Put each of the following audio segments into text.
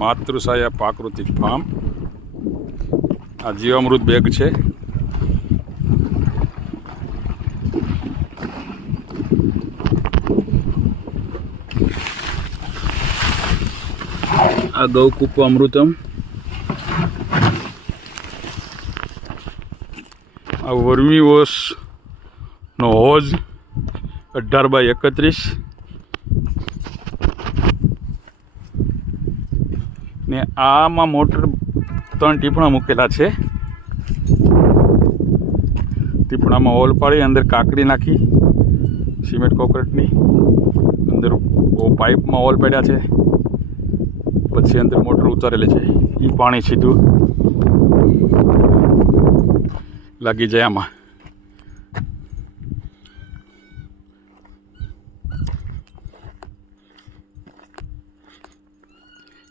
માતૃછાયા પ્રાકૃતિક ફાર્મ। આ જીવામૃત બેગ છે। આ ગૌકૂપ અમૃતમ। આ વર્મી વોશ નો હોજ 18x31 ને આમાં મોટર 3 ટીપણા મૂકેલા છે। ટીપણામાં ઓલ પાડી અંદર કાકડી નાખી સિમેન્ટ કોન્ક્રીટની અંદર પાઇપમાં ઓલ પડ્યા છે। પછી અંદર મોટર ઉતારેલી છે। એ પાણી સીધું લાગી જાય આમાં।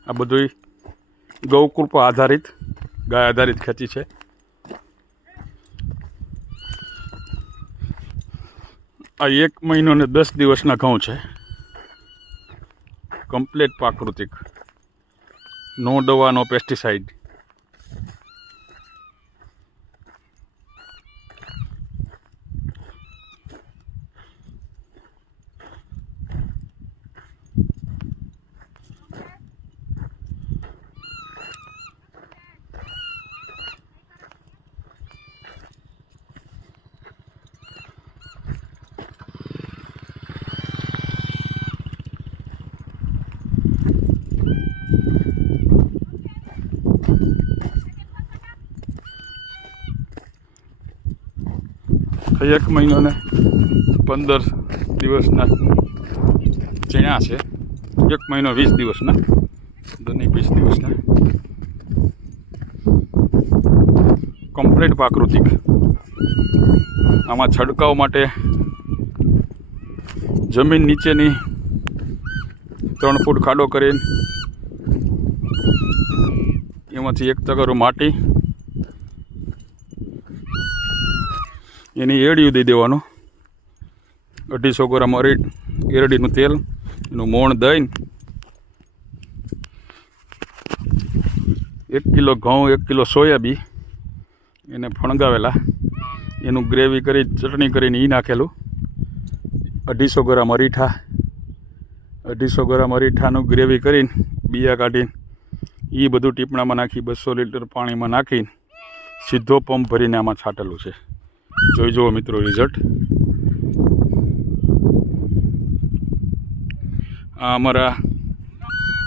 આ બધું ગૌકૃપ આધારિત ગાય આધારિત ખેતી છે। આ 1 મહિનો ને 10 દિવસના ઘઉં છે। કમ્પ્લીટ પ્રાકૃતિક, નો દવા, નો પેસ્ટિસાઇડ। એક મહિનો ને 15 દિવસના ચણા છે। 1 મહિનો 20 દિવસના, દોની 20 દિવસના। કમ્પ્લીટ પ્રાકૃતિક। આમાં છંટકાવ માટે જમીન નીચેની 3 ફૂટ ખાડો કરીને એમાંથી 1 તગારું માટી, એની એડિયું દઈ દેવાનું। 250 ગ્રામ એરડીનું તેલ, એનું મોણ દહીં, 1 કિલો ઘઉં, 1 કિલો સોયાબી એને ફણગાવેલા, એનું ગ્રેવી કરી ચટણી કરીને એ નાખેલું। 250 ગ્રામ અરીઠા, 250 ગ્રામ અરીઠાનું ગ્રેવી કરીને બીયા કાઢીને એ બધું ટીપણામાં નાખી 200 લીટર પાણીમાં નાખીને સીધો પંપ ભરીને આમાં છાંટેલું છે। જોઈ જુઓ મિત્રો રિઝલ્ટ। આ અમારા